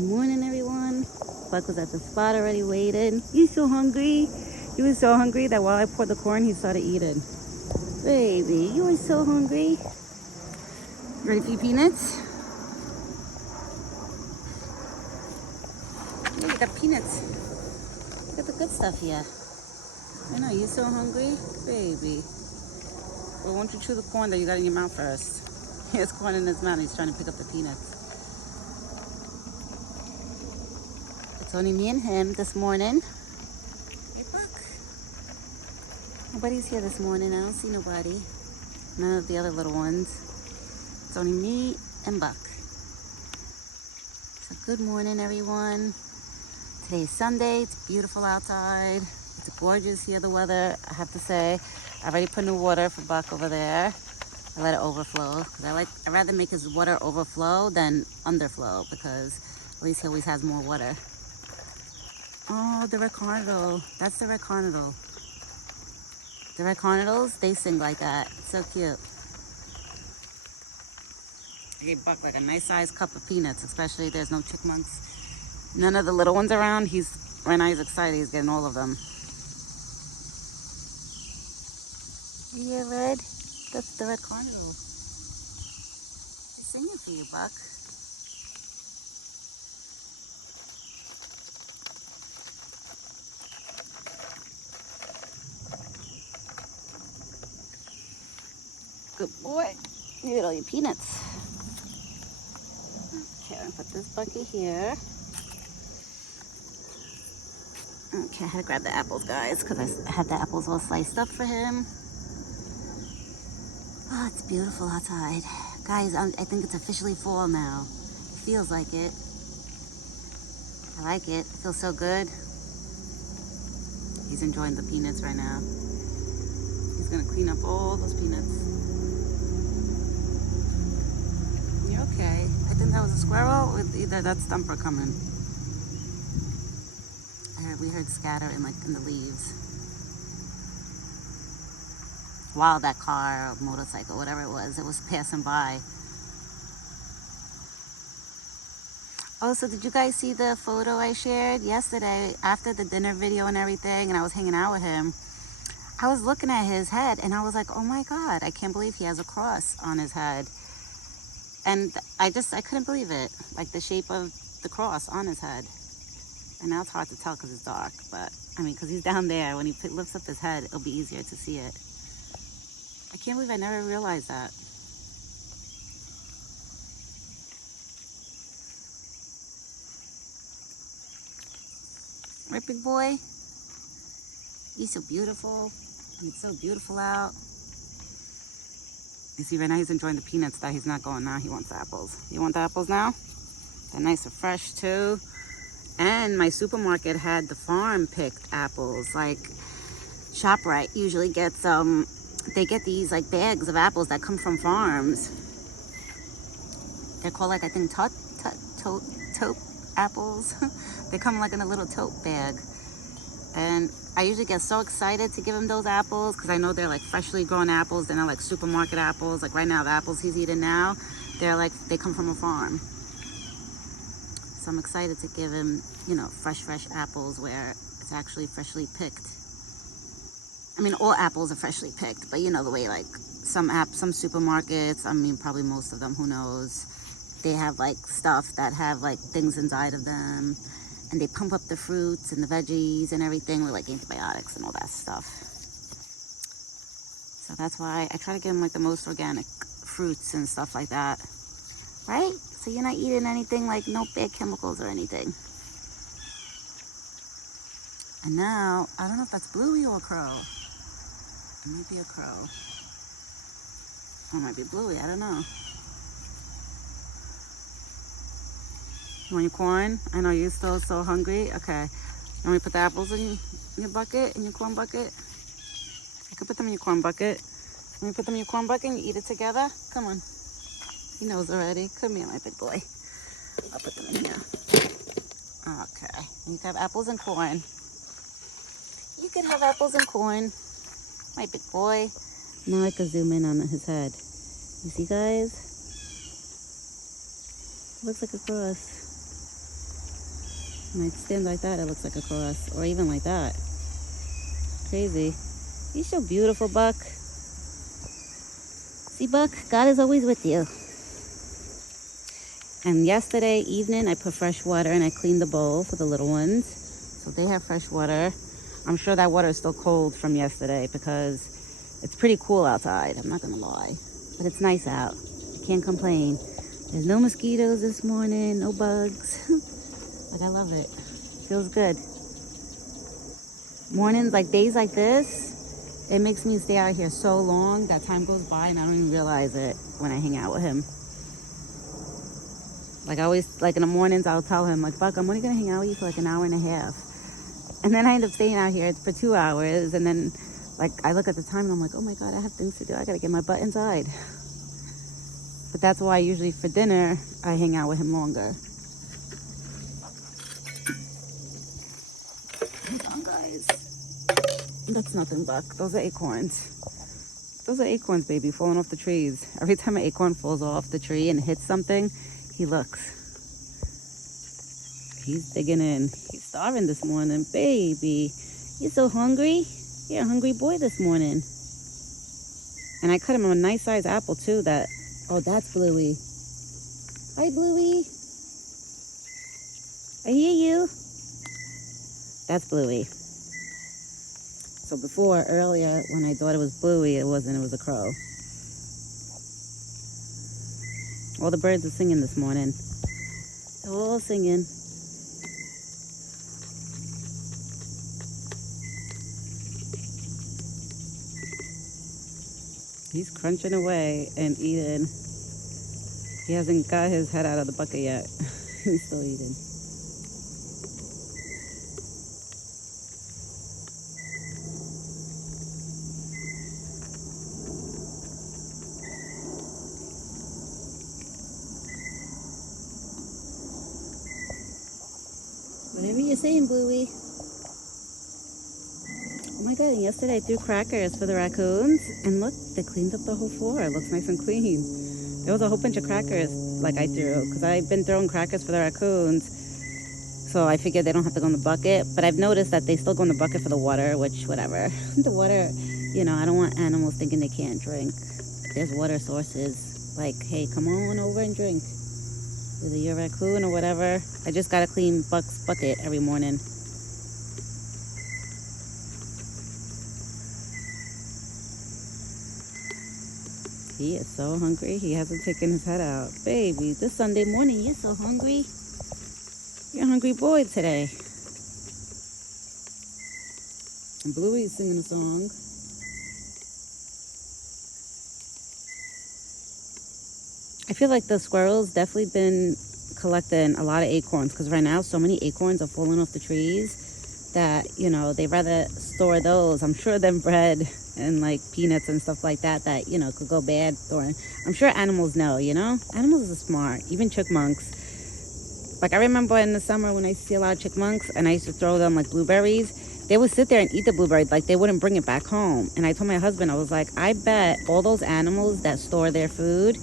Good morning, everyone. Buck was at the spot already waiting. You so hungry? He was so hungry that while I poured the corn, he started eating. Baby, you are so hungry. Ready for your peanuts? Yeah, you got peanuts. You got the good stuff here. I know, you're so hungry. Baby. Well, why don't you chew the corn that you got in your mouth first? He has corn in his mouth. He's trying to pick up the peanuts. It's only me and him this morning. Hey, Buck. Nobody's here this morning. I don't see nobody. None of the other little ones. It's only me and Buck. So good morning, everyone. Today's Sunday. It's beautiful outside. It's gorgeous here, the weather, I have to say. I already put new water for Buck over there. I let it overflow because I'd rather make his water overflow than underflow because at least he always has more water. Oh, the red cornadil. That's the red cornadil. The red cornadils, they sing like that. It's so cute. I gave Buck like a nice sized cup of peanuts, especially if there's no chipmunks. None of the little ones around. Right now he's excited. He's getting all of them. Yeah, Red. That's the red cornadil. He's singing for you, Buck. Good boy. You get all your peanuts. Okay, I'm gonna put this bucket here. Okay, I had to grab the apples, guys, because I had the apples all sliced up for him. Oh, it's beautiful outside. Guys, I think it's officially fall now. It feels like it. I like it. It feels so good. He's enjoying the peanuts right now. He's gonna clean up all those peanuts. You're okay. I think that was a squirrel with either that stumper coming. We heard scatter in the leaves. While that car or motorcycle, whatever it was passing by. Oh, so did you guys see the photo I shared yesterday after the dinner video and everything, and I was hanging out with him? I was looking at his head and I was like, oh my God, I can't believe he has a cross on his head. And I couldn't believe it. Like the shape of the cross on his head. And now it's hard to tell because it's dark, but I mean, because he's down there. When he lifts up his head, it'll be easier to see it. I can't believe I never realized that. Right, big boy? He's so beautiful. It's so beautiful out. You see, right now he's enjoying the peanuts that he's not going now. He wants the apples. You want the apples now? They're nice and fresh, too. And my supermarket had the farm picked apples. Like, ShopRite usually gets, they get these, like, bags of apples that come from farms. They're called, like, I think, tote apples. They come, like, in a little tote bag. And I usually get so excited to give him those apples because I know they're like freshly grown apples. They're not like supermarket apples. Like right now, the apples he's eating now, they come from a farm. So I'm excited to give him, fresh apples where it's actually freshly picked. I mean, all apples are freshly picked, but you know the way like some supermarkets, I mean, probably most of them, who knows, they have like stuff that have like things inside of them. And they pump up the fruits and the veggies and everything with like antibiotics and all that stuff. So that's why I try to give them like the most organic fruits and stuff like that. Right? So you're not eating anything like no bad chemicals or anything. And now, I don't know if that's Bluey or a crow. It might be a crow. Or it might be Bluey, I don't know. You want your corn? I know you're still so hungry. Okay. You want me to put the apples in your bucket, in your corn bucket? I could put them in your corn bucket. Let me put them in your corn bucket and you eat it together? Come on. He knows already. Come here, my big boy. I'll put them in here. Okay. You can have apples and corn. You can have apples and corn. My big boy. Now I can zoom in on his head. You see, guys? Looks like a cross. When I stand like that, it looks like a cross. Or even like that. Crazy. You're so beautiful, Buck. See, Buck, God is always with you. And yesterday evening, I put fresh water and I cleaned the bowl for the little ones. So they have fresh water. I'm sure that water is still cold from yesterday because it's pretty cool outside. I'm not gonna lie. But it's nice out. I can't complain. There's no mosquitoes this morning, no bugs. Like, I love it. Feels good. Mornings, like days like this, it makes me stay out here so long that time goes by and I don't even realize it when I hang out with him. Like, I always, like in the mornings, I'll tell him, like, Buck, I'm only gonna hang out with you for like an hour and a half. And then I end up staying out here for 2 hours. And then, like, I look at the time and I'm like, oh my God, I have things to do. I gotta get my butt inside. But that's why usually for dinner, I hang out with him longer. Hold on, guys. That's nothing, Buck. Those are acorns. Those are acorns, baby, falling off the trees. Every time an acorn falls off the tree and hits something, he looks. He's digging in. He's starving this morning. Baby, you're so hungry. You're a hungry boy this morning. And I cut him a nice size apple too that, oh, that's Bluey. Hi, Bluey. I hear you. That's Bluey. So before, earlier, when I thought it was Bluey, it wasn't, it was a crow. All the birds are singing this morning. They're all singing. He's crunching away and eating. He hasn't got his head out of the bucket yet. He's still eating. Whatever you're saying, Bluey. Oh my God, and yesterday I threw crackers for the raccoons. And look, they cleaned up the whole floor. It looks nice and clean. There was a whole bunch of crackers like I threw. Because I've been throwing crackers for the raccoons. So I figured they don't have to go in the bucket. But I've noticed that they still go in the bucket for the water, which, whatever. The water, you know, I don't want animals thinking they can't drink. There's water sources. Like, hey, come on over and drink. Whether you're a raccoon or whatever. I just gotta clean Buck's bucket every morning. He is so hungry. He hasn't taken his head out. Baby, this Sunday morning, you're so hungry. You're a hungry boy today. And Bluey's singing a song. I feel like the squirrels definitely been collecting a lot of acorns because right now so many acorns are falling off the trees that, you know, they rather store those. I'm sure than bread and like peanuts and stuff like that that, you know, could go bad. Or I'm sure animals know, you know? Animals are smart, even chipmunks. Like I remember in the summer when I used to see a lot of chipmunks and I used to throw them like blueberries, they would sit there and eat the blueberries, like they wouldn't bring it back home. And I told my husband, I was like, I bet all those animals that store their food,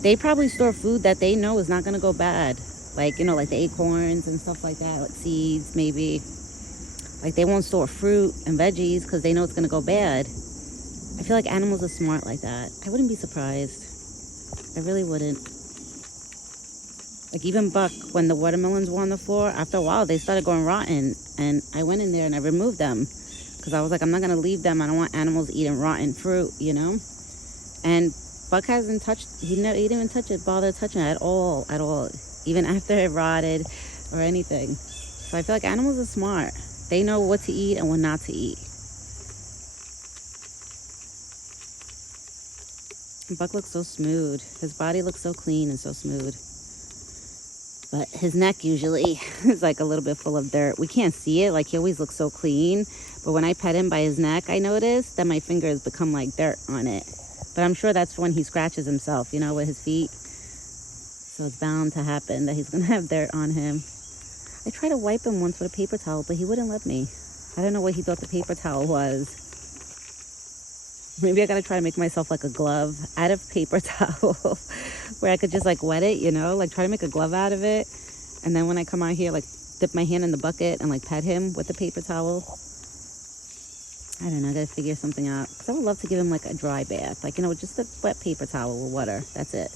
they probably store food that they know is not going to go bad. Like, you know, like the acorns and stuff like that, like seeds maybe. Like they won't store fruit and veggies because they know it's going to go bad. I feel like animals are smart like that. I wouldn't be surprised. I really wouldn't. Like even Buck, when the watermelons were on the floor, after a while they started going rotten. And I went in there and I removed them. Because I was like, I'm not going to leave them. I don't want animals eating rotten fruit, you know? And Buck hasn't touched, he didn't even touch it, bother touching it at all. Even after it rotted or anything. So I feel like animals are smart. They know what to eat and what not to eat. Buck looks so smooth. His body looks so clean and so smooth. But his neck usually is like a little bit full of dirt. We can't see it, like he always looks so clean. But when I pet him by his neck, I notice that my fingers become like dirt on it. But I'm sure that's when he scratches himself, you know, with his feet. So it's bound to happen that he's gonna have dirt on him. I tried to wipe him once with a paper towel, but he wouldn't let me. I don't know what he thought the paper towel was. Maybe I gotta try to make myself like a glove out of paper towel where I could just like wet it, you know, like try to make a glove out of it. And then when I come out here, like dip my hand in the bucket and like pet him with the paper towel. I don't know, I gotta figure something out. Because I would love to give him like a dry bath. Like, you know, just a wet paper towel with water. That's it.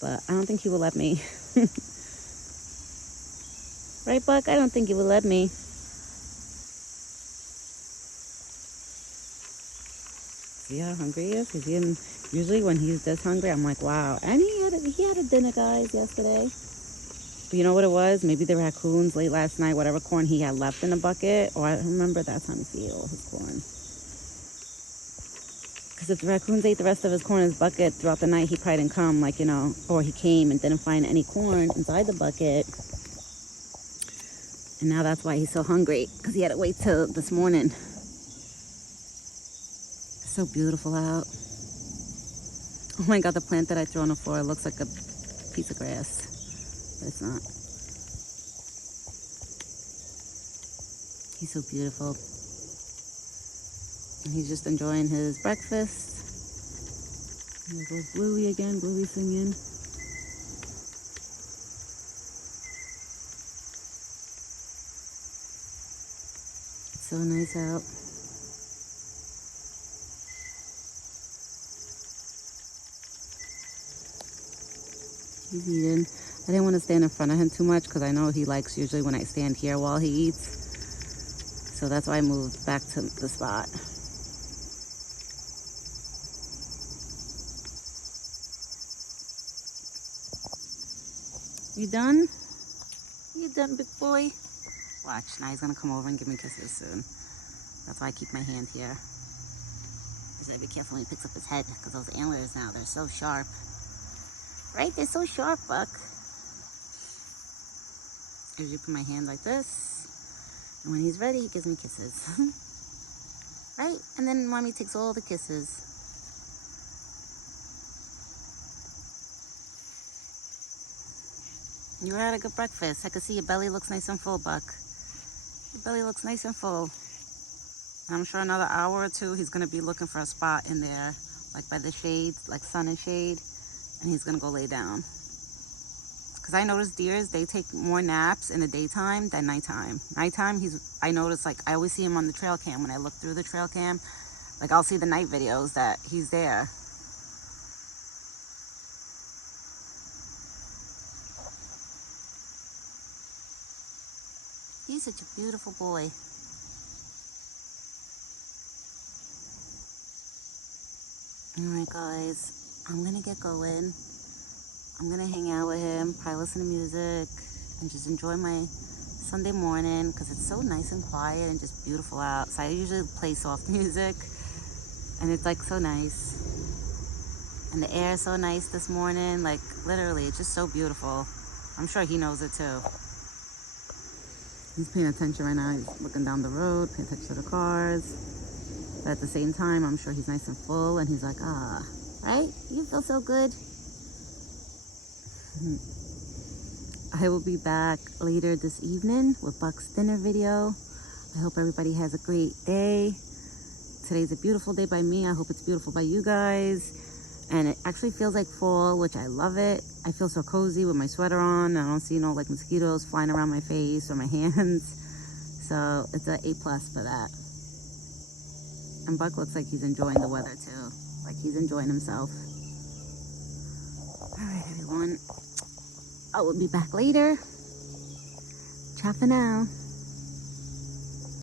But I don't think he will let me. Right, Buck? I don't think he will let me. See how hungry he is? He's getting, usually when he's this hungry, I'm like, wow. And he had a dinner, guys, yesterday. But you know what it was? Maybe the raccoons late last night, whatever corn he had left in the bucket. Or I remember that's how he ate all his corn. Because if the raccoons ate the rest of his corn in his bucket throughout the night, he probably didn't come, like, you know, or he came and didn't find any corn inside the bucket. And now that's why he's so hungry, because he had to wait till this morning. It's so beautiful out. Oh my God, the plant that I threw on the floor looks like a piece of grass, but it's not. He's so beautiful. And he's just enjoying his breakfast. And there goes Bluey again, Bluey singing. It's so nice out. He's eating. I didn't want to stand in front of him too much because I know he likes usually when I stand here while he eats. So that's why I moved back to the spot. You done? You done, big boy? Watch, now he's gonna come over and give me kisses soon. That's why I keep my hand here. I gotta be careful when he picks up his head because those antlers now, they're so sharp. Right? They're so sharp, Buck. I usually put my hand like this, and when he's ready, he gives me kisses. Right? And then Mommy takes all the kisses. You had a good breakfast. I can see your belly looks nice and full, Buck. Your belly looks nice and full. I'm sure another hour or two, he's gonna be looking for a spot in there, like by the shade, like sun and shade. And he's gonna go lay down. Because I notice deers, they take more naps in the daytime than nighttime. Nighttime, I notice, like, I always see him on the trail cam. When I look through the trail cam, like, I'll see the night videos that he's there. He's such a beautiful boy. Alright, guys. I'm gonna get going. I'm gonna hang out with him, probably listen to music, and just enjoy my Sunday morning because it's so nice and quiet and just beautiful out. So I usually play soft music, and it's like so nice. And the air is so nice this morning, like literally, it's just so beautiful. I'm sure he knows it too. He's paying attention right now. He's looking down the road, paying attention to the cars. But at the same time, I'm sure he's nice and full, and he's like, ah. Right? You feel so good. I will be back later this evening with Buck's dinner video. I hope everybody has a great day. Today's a beautiful day by me. I hope it's beautiful by you guys. And it actually feels like fall, which I love it. I feel so cozy with my sweater on. I don't see no like mosquitoes flying around my face or my hands. So it's an A+ for that. And Buck looks like he's enjoying the weather too. Like he's enjoying himself. All right, everyone. I will be back later. Ciao for now.